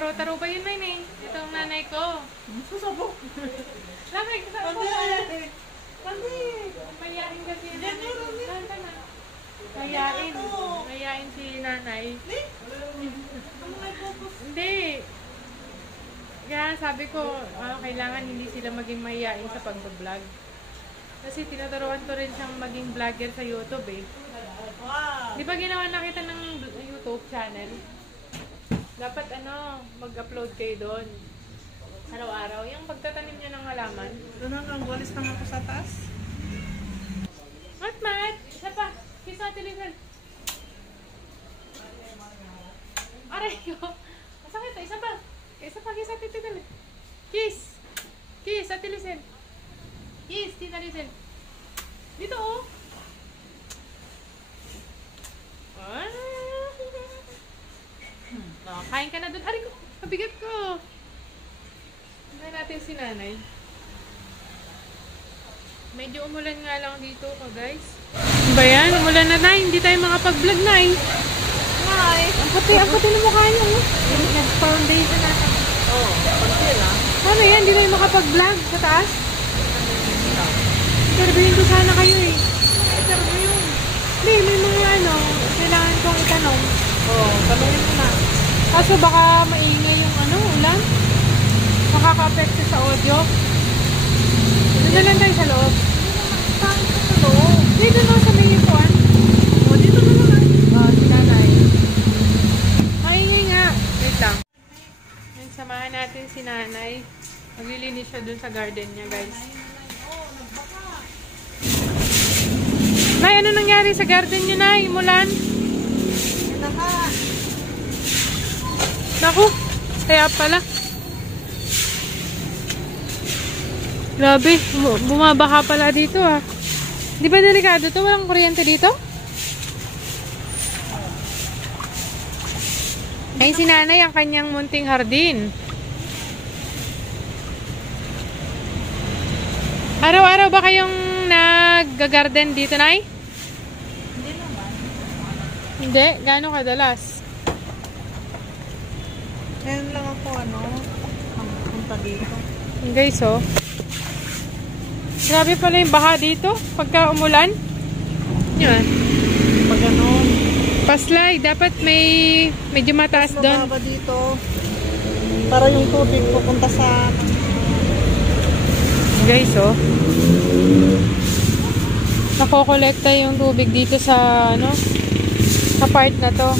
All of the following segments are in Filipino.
Paro-taro ba yun, Nay? Itong nanay ko. Susabok. Lamig, sa ako. Mayain kasi yun. Mayain si nanay. Hindi. Kaya sabi ko, kailangan hindi sila maging mahihain sa pag-vlog. Kasi tinuturuan ko rin siyang maging vlogger sa YouTube eh. Wow. Di ba ginawa na kita ng YouTube channel? Dapat mag-upload kayo doon. Araw-araw. Yung pagtatanim niya ng halaman. Doon hanggang walis lang ako sa taas. Mat! Isa pa! Kiss natin Lizelle. Aray ko! Masakit eh. Isa pa! Kiss natin Lizelle. Kiss! Kiss! Ate Lizelle. Kiss! Tita Lizelle. Dito oh! Kain ka na doon. Aray ko! Mabigat ko! Tingnan natin si nanay. Medyo umulan nga lang dito ko guys. Ano ba yan? Umulan na na. Hindi tayo makapag-vlog na eh. Hi! Ang puti ng mukha niyo. Nag-foundation natin. Oo, konti lang. Ano yan? Hindi tayo makapag-vlog sa taas? Interviewin ko sana kayo eh. Interview. Hindi, may mga kailangan kong itanong. Oo, tanongin mo na. Kaso baka maingay yung ulan. Makaka-apekto sa audio. Doon na lang tayo sa loob. Saan ka sa loob? Dito na sa may ikuan. O, dito na naman. Si nanay. Maingay nga. Wait lang. Yan, samahan natin si nanay. Maglilinis siya dun sa garden niya, guys. Nay, ano nangyari sa garden niyo, Nay? Mulan? Naku, kaya pala. Grabe, bumabaha pala dito ah. Di ba delikado to? Walang kuryente dito? Ayun si nanay ang kanyang munting hardin. Araw-araw ba kayong nag-garden dito, Nay? Hindi naman. Hindi? Gaano kadalas? Ngayon lang ako, punta dito. Guys, oh. Grabe pala yung baha dito pagka umulan. Yan. Pag Paslay, dapat may medyo mataas doon. mababa dito. Para yung tubig pupunta sa... Guys, oh. Nakokolekta yung tubig dito sa, sa part na to.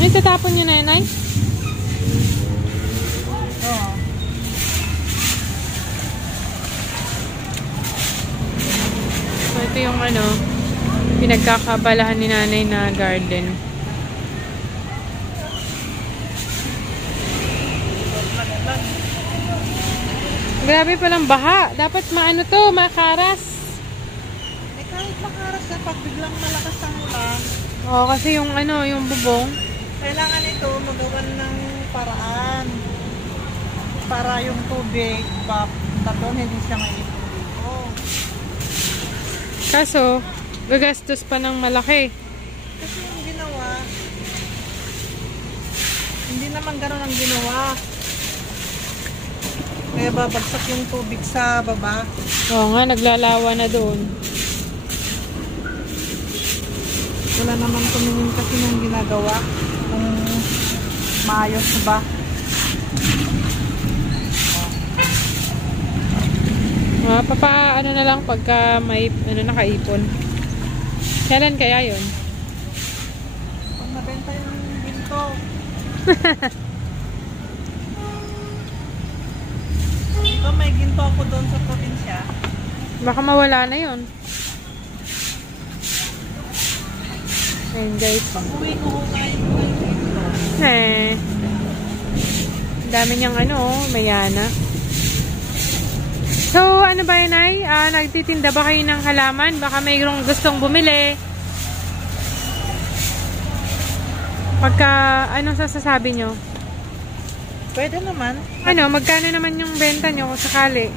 Ano tatapon nyo na, Nay? Oo. So, ito yung pinagkakabalahan ni nanay na garden. Grabe palang baha. Dapat makaras. Eh kahit makaras na pag biglang malakas ang ulan, Oo, kasi yung yung bubong. kailangan ito magawan ng paraan. Para yung tubig, doon hindi siya maipon dito. Kaso, gagastos pa ng malaki. Kasi yung ginawa, hindi naman gano'n ang ginawa. Kaya babagsak yung tubig sa baba. Oo nga, naglalawa na doon. Wala naman tumingin kasi ng ginagawa. Kung maayos ba. Papaano na lang pagka may nakaipon. Kailan kaya yun? Pag nabenta yung ginto. Dito may ginto ako doon sa probinsya. Baka mawala na yun. Ayun guys. Pag-uwi ko ngayon yung ginto. Dami niyang mayana. So, ano ba yun, Nay? Nagtitinda ba kayo ng halaman? Baka mayroong gustong bumili. Pagka, anong sasasabi nyo? Pwede naman. Magkano naman yung benta nyo kung sakali?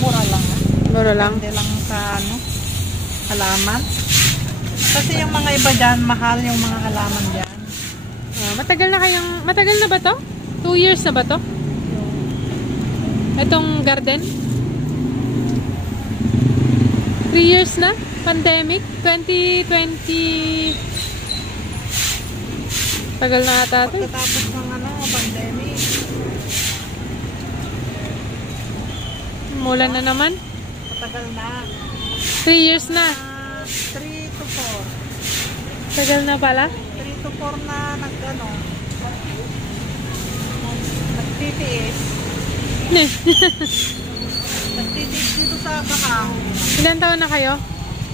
Mura lang. Mura lang. Hindi lang sa halaman. Kasi yung mga iba dyan, mahal yung mga halaman dyan. Matagal na ba to? 2 years na ba to? Itong garden? 3 years na? Pandemic? 2020? Tagal na ata ito. Pagkatapos ng pandemic. Mulan na naman. Matagal na. 3 years na. 3 to 4. Tagal na pala. 3 to 4 na nagtitiis. Nagtitiis dito sa Bakang. Ilan taon na kayo?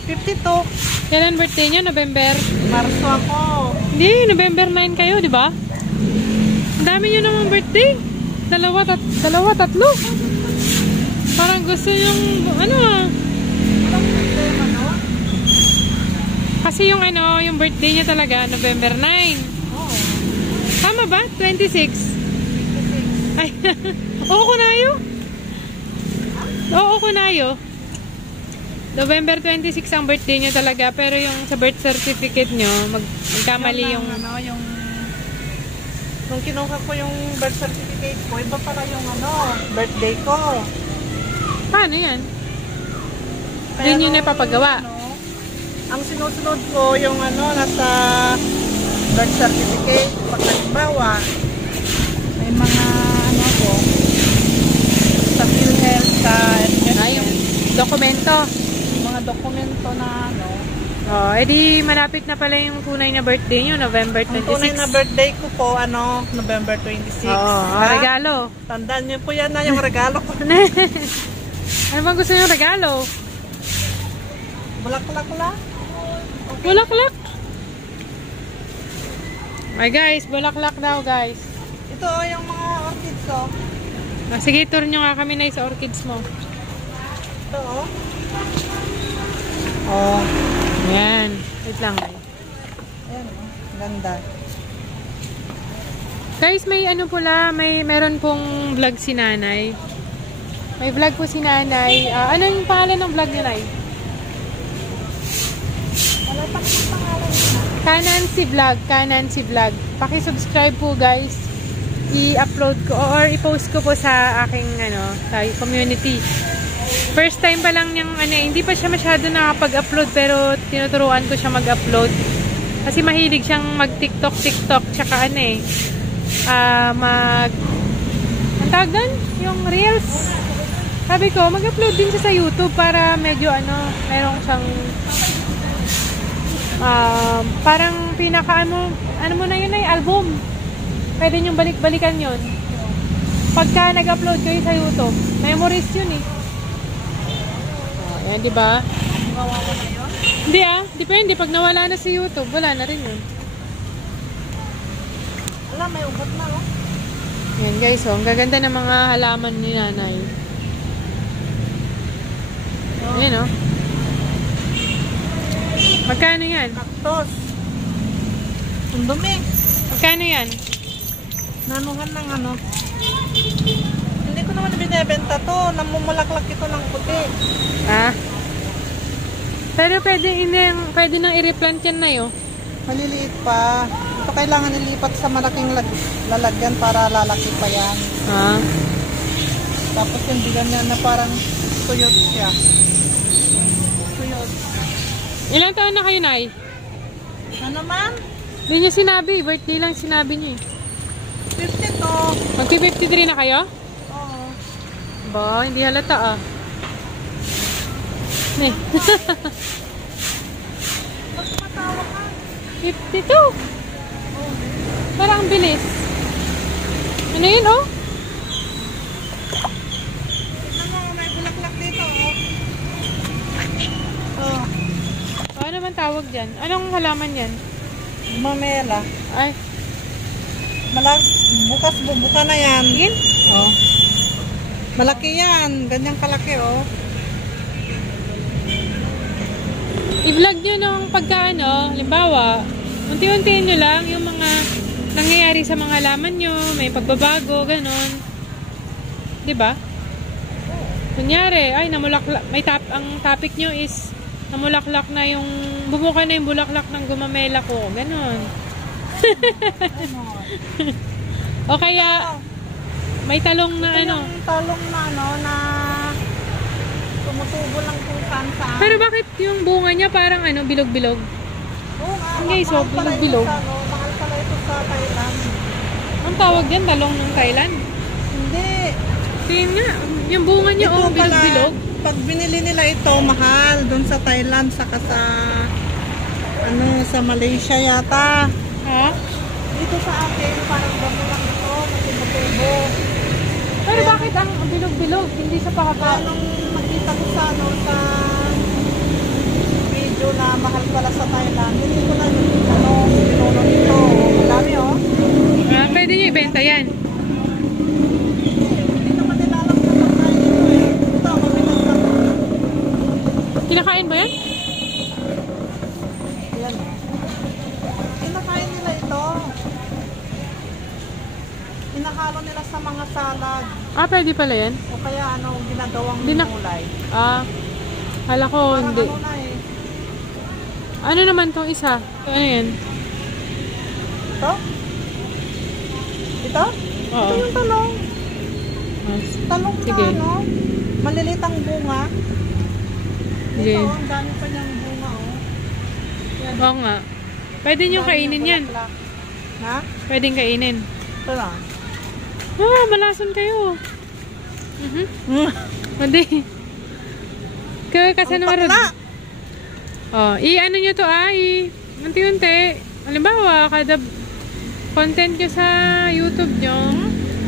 52. Kailan birthday nyo? November? Marso ako. Hindi, November 9 kayo, di ba? Ang dami nyo namang birthday. Dalawa, tatlo. Parang gusto yung, Kasi yung yung birthday niya talaga, November 9. Oo. Tama ba? 26? Ay, oo, kunayo. Oo, kunayo. November 26 ang birthday niya talaga, pero yung sa birth certificate nyo, magkamali yung... Nung kinuha ko yung birth certificate ko, iba pala yung birthday ko. Paano yan? Hindi nyo na ipapagawa. Ang sinusunod ko yung nasa birth certificate. Pag halimbawa, may mga ko sa PhilHealth, sa yung dokumento. Mga dokumento na Edi malapit na pala yung tunay na birthday nyo, November 26. Ang tunay na birthday ko po, November 26. Regalo. Tandaan nyo po yan na yung regalo ko. Ano bang gusto nyo regalo? Bulaklak lang. Okay. Bulaklak? Ay guys, bulaklak daw guys. Ito yung mga orchids sige, tour nyo nga kami na sa orchids mo. Ito Ayan. Wait lang. Ayan ganda. Guys, may meron pong vlog si nanay. May vlog po si nanay. Ano yung pangalan ng vlog niya, Nay? Wala pa ng pangalan niya. Kanancy Vlog. Paki-subscribe po, guys. I-upload ko or i-post ko po sa aking sa community. First time pa lang niyang hindi pa siya masyado nakapag-upload, pero tinuturuan ko siya mag-upload. Kasi mahilig siyang mag-TikTok, tsaka ang tawag doon? Yung Reels. Sabi ko, mag-upload din siya sa YouTube para medyo meron siyang parang ano mo na yun ay album. Pwede niyong balik-balikan yun. Pagka nag-upload kayo sa YouTube, memories yun eh. Ayan, di ba? Mawawala na yun? Hindi depende. Pag nawala na sa YouTube, wala na rin yun. Wala, may ubat na Ayan guys, ang gaganda ng mga halaman ni nanay. Ayan Magkano yan? Cactus. Ang dumi. Magkano yan? Nanuhan ng Hindi ko naman binibenta to. Namumulaklak ito ng puti. Pero pwede nang i-replant yan na yun. Maliliit pa. Ito kailangan nilipat sa malaking lalagyan para lalaki pa yan. Tapos yung bigan niya na parang tuyot siya. Tuyot. Ilang taon na kayo, Nay? Ano man? Hindi niya sinabi. Birthday lang sinabi niya. 52. Magpi-53 na kayo? Oo. Ba, hindi halata Ba't matawa ka? 52. Parang ang bilis. Ano yun, May bulaklak dito, Ano naman tawag dyan? Anong halaman yan? Mamela. Ay. Bukas bubuka na yan. Again? Malaki yan. Ganyang kalaki, I-vlog nyo nung halimbawa, unti-untiin nyo lang yung mga nangyayari sa mga halaman nyo, may pagbabago, ganon. Diba? Kunyari, ang topic nyo is Namulaklak na yung, bumuka na yung bulaklak ng gumamela ko. Ganon. O kaya, may talong na ito ano. yung talong na ano, na tumutubo lang kung saan. Pero bakit yung bunga niya parang ano, bilog-bilog? Oo nga, Okay, so, bilog-bilog. Mahal pala ito sa Thailand. Ang tawag yan, talong ng Thailand? Hindi. Tingin nga, yung bunga niya, Ito oh, bilog-bilog. Pag binili nila ito, mahal. Doon sa Thailand, saka sa, ano, sa Malaysia yata. Ha? Dito sa atin, parang gano'n lang ito, matubo-tubo. Pero bakit ang bilog-bilog? Hindi sa pakaba? Nung nakita ko sa, ano, sa video na mahal pala sa Thailand, hindi ko na yung ano, pinuno nito. Madami, oh. Ah, pwede niyo ibenta yan. Hindi naman nila alam na pagkain ito, eh. Ito, mabilang lang. Kinakain ba yan? Yan. Kinakain nila ito. Inahalo nila sa mga salad. Ah, pwede pala yan? O kaya ano, ginagawang Dinak- mulay. Ah, hala ko, Parang hindi. ano na eh. Ano naman tong isa? Ano yan? Ito? Ito? Oo. Ito yung talong. Ah, Talong na sige. ano. Maliliit ang bunga. Sige. Ito, ang dami pa niyang bunga, oh. Yan. Oo nga. Pwede nyo Ang dami kainin niyang yan. bulaklak. Ha? Pwedeng kainin. Ito lang. Ah, malason kayo. Hindi. Kaya kasi Ang naman. takla. Oh, i-ano nyo to unti-unti. Halimbawa, kada content nyo sa YouTube nyo,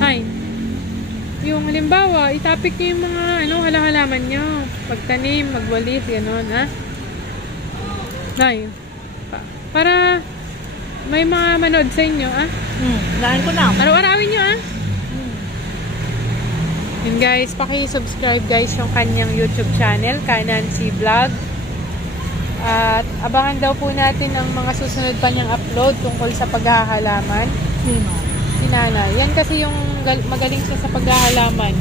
ay, yung halimbawa, itapik nyo yung mga halaman nyo. Pagtanim, magwalis, gano'n, ha? Ay, para may mga manood sa inyo, ha? Lahan ko na. Araw-arawin nyo, ha? Yun guys, paki-subscribe guys yung kanyang YouTube channel, Kanancy Vlog. At abangan daw po natin ang mga susunod pa niyang upload tungkol sa paghahalaman. Sino? Si Nanay. Yan kasi yung magaling siya sa paghahalaman.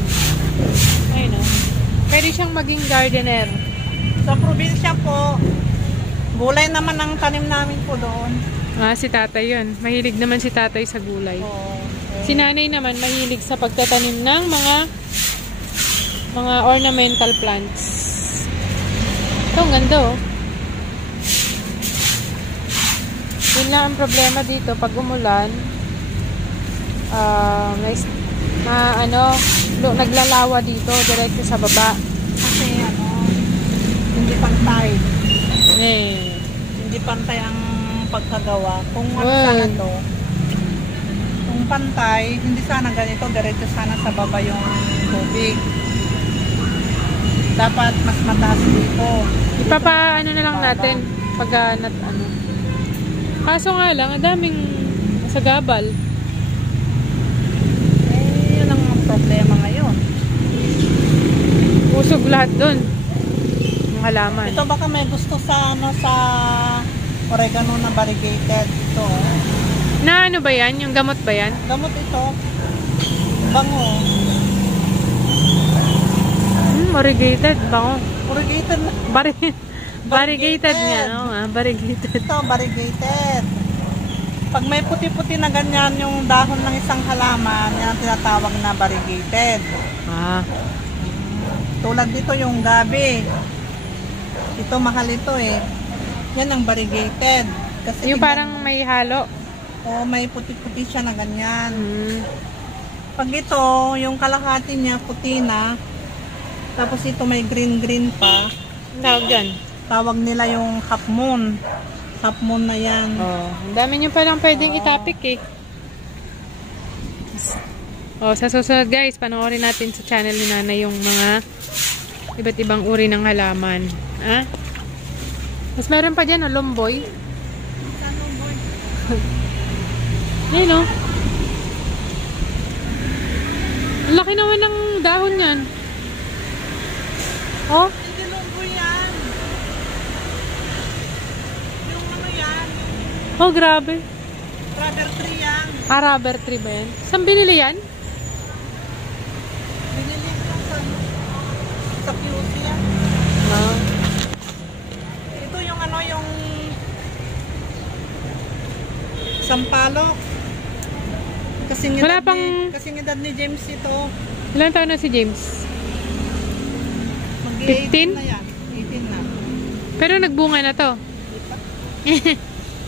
Ayun o. Pwede siyang maging gardener. Sa probinsya po, gulay naman ang tanim namin po doon. Ah, si tatay yun. Mahilig naman si tatay sa gulay. Oh, Si nanay naman mahilig sa pagtatanim ng mga ornamental plants. Ito, ang ganda oh. Yun lang ang problema dito pag umulan. Naglalawa dito diretso sa baba. Kasi ano, hindi pantay. Eh. Hindi pantay ang pagkagawa. Kung ano Well, sana to, kung pantay, hindi sana ganito, diretso sana sa baba yung tubig. Dapat mas mataas dito. Ipapaano na lang natin pag Kaso nga lang, ang daming sagabal. Yun ang problema ngayon. Usog lahat dun. Ang halaman. Ito baka may gusto sa sa oregano na variegated. Ito. Na ano ba yan? Yung gamot ba yan? Gamot ito. Bango. Variegated. Bango. Variegated na. Variegated nga. Oo nga, variegated. Ito, variegated. Pag may puti-puti na ganyan yung dahon ng isang halaman, yan ang tinatawag na variegated. Ah. Tulad dito yung gabi. Ito, mahal ito eh. Yan ang variegated. Kasi Yung parang may halo. o may puti-puti siya na ganyan. Pag ito, yung kalahati niya puti na, tapos ito may green-green pa. Ang tawag dyan. Tawag nila yung half moon. Half moon na yan. Oh, ang dami nyo palang pwedeng itapik eh. Oh, sa susunod guys, panoorin natin sa channel ni Nanay yung mga iba't ibang uri ng halaman. Ah? Mas meron pa dyan, lomboy. Ayun o. Ang laki naman ng dahon yan. Oh? Hindi lunggo yan. Yung ano yan. Oh, grabe. Rubber tree yan. Ah, rubber tree ba yan? Saan binili yan? Binili ko sa QC yan. Ah. yung sampalok. Wala pang... Kasing edad ni James ito. Ilang taon na si James? 15 na yan. 18 na. Pero nagbunga na to.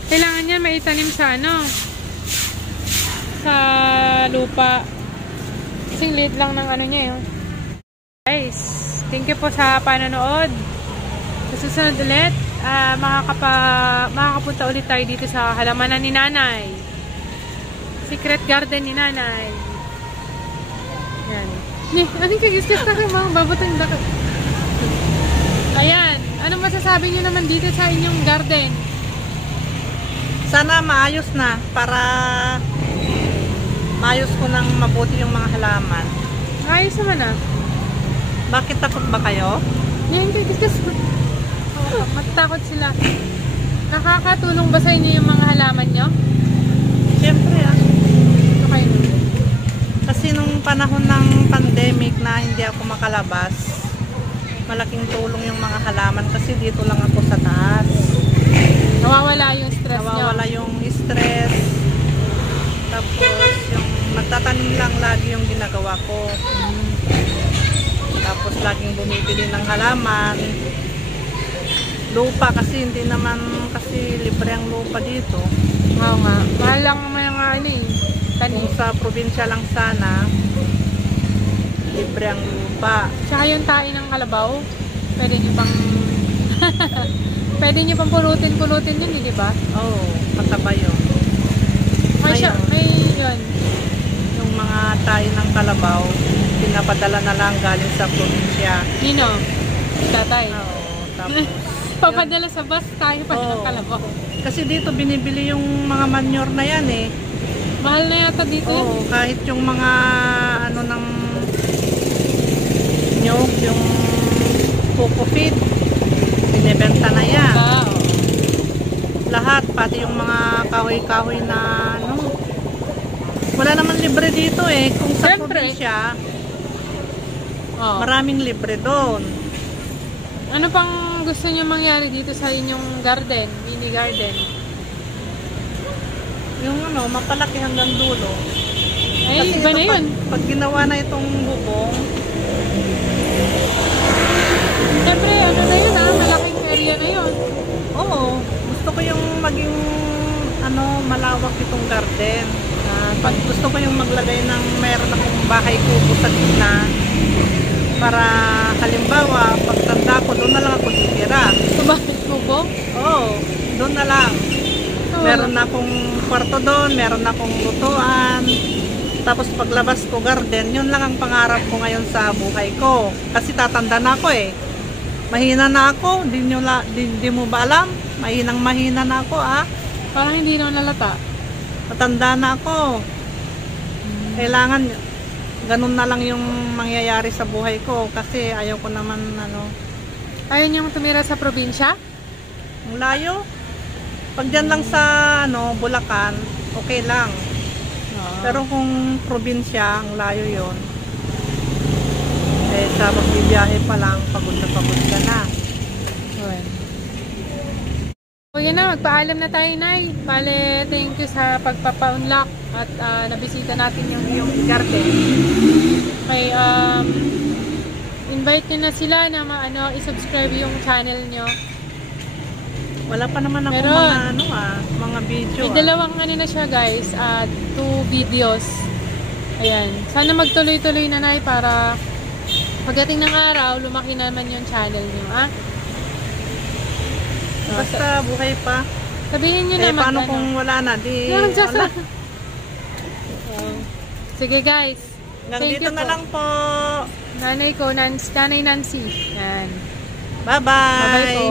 Kailangan niya maitanim sa ano? Sa lupa. Kasing liit lang ng ano niya yun. Guys, thank you po sa panonood. Sa susunod ulit, makakapunta ulit tayo dito sa halamanan ni Nanay. Secret garden ni Nanay. Yan. Anong kagistis ka rin mga babutang dako? Ayan. Anong masasabi niyo naman dito sa inyong garden? Sana maayos na para maayos ko ng mabuti yung mga halaman. Ayos naman ah. Bakit takot ba kayo? Yan kagistis ko. Matakot sila. Nakakatulong ba sa inyo yung mga halaman nyo? Siyempre ah. Okay. Kasi nung panahon ng pandemic na hindi ako makalabas, malaking tulong yung mga halaman kasi dito lang ako sa taas. Nawawala yung stress nyo. Nawawala yung stress. Tapos yung magtatanim lang lagi yung ginagawa ko. Tapos laging bumibili ng halaman. Lupa kasi hindi naman kasi libre ang lupa dito. Oo nga. Mahal lang mga ano eh. Kung sa probinsya lang sana, libre ang lupa. Tsaka yung tae ng kalabaw, pwede nyo pang pwede nyo pang pulutin yun, di ba? Oo, pataba yun. May yun. Yung mga tae ng kalabaw, pinapadala na lang galing sa probinsya. Nino? Tatay? Oo, tapos papadala sa bus, tayo pa ng kalabaw. Kasi dito binibili yung mga manure na yan eh. Mahal na yata dito yan. Oo, kahit yung mga ano ng nyog, yung coco feed, binibenta na yan. Wow. Lahat, pati yung mga kahoy-kahoy na ano. Wala naman libre dito eh. Kung sa probinsya, maraming libre doon. Ano pang gusto niyo mangyari dito sa inyong garden, mini garden? Yung ano, mapalaki hanggang dulo. Ay, kasi iba na yun. Pag ginawa na itong bubong, siyempre, ano na yun ah, malaking area na yun. oo, gusto ko yung maging ano, malawak itong garden. Pag gusto ko yung maglagay ng meron akong bahay kubo sa gitna para halimbawa, pagtanda ko, doon na lang ako titira. So, bakit kubo? Oo, doon na lang. Meron na akong kwarto doon, meron na akong lutuan. Tapos paglabas ko garden, yun lang ang pangarap ko ngayon sa buhay ko. Kasi tatanda na ako eh. Mahina na ako, di mo ba alam? Mahina na ako ah. Parang hindi naman nalata. Matanda na ako. Kailangan ganun na lang yung mangyayari sa buhay ko kasi ayaw ko naman ano. Ayaw niyong tumira sa probinsya? Ang layo. Pag dyan lang sa ano, Bulacan, okay lang. Pero kung probinsya, ang layo yon. Eh, sa magbibiyahe pa lang, pagod ka na. Okay. So, yun na, magpaalam na tayo, Nay. Bale, thank you sa pagpapa-unlock at nabisita natin yung iyong garden. Okay, invite nyo na sila na i-subscribe yung channel nyo. Wala pa naman ako mga video. May dalawang na siya guys, 2 videos. Ayan. Sana magtuloy-tuloy na, Nay, para pagdating ng araw, lumaki naman yung channel nyo, ah? Basta buhay pa. Sabihin nyo naman. Paano kung wala na? Di wala. Sige guys. Thank you na lang po. Nanay ko, Nanay Nancy. Yan. Bye-bye. Bye-bye po.